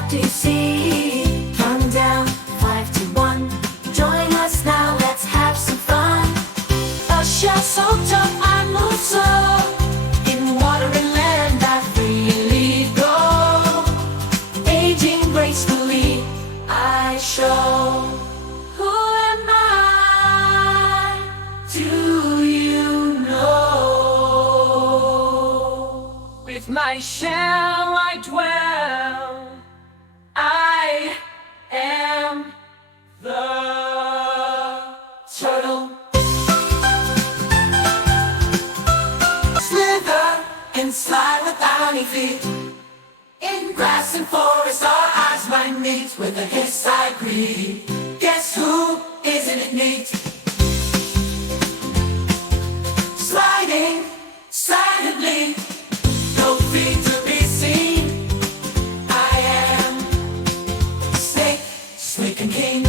what do you see? Count down, 5 to 1. Join us now, let's have some fun. A shell so tough, I move slow. In water and land, I freely go. Aging gracefully, I show. Who am I? Do you know? With my shell I dwell. I am the turtle. Slither and slide without any feet. In grass and forest our eyes might meet. With a hiss I greet. Guess who? Isn't it neat? Sliding silently, no feet to be seen. I am snake, slick and keen.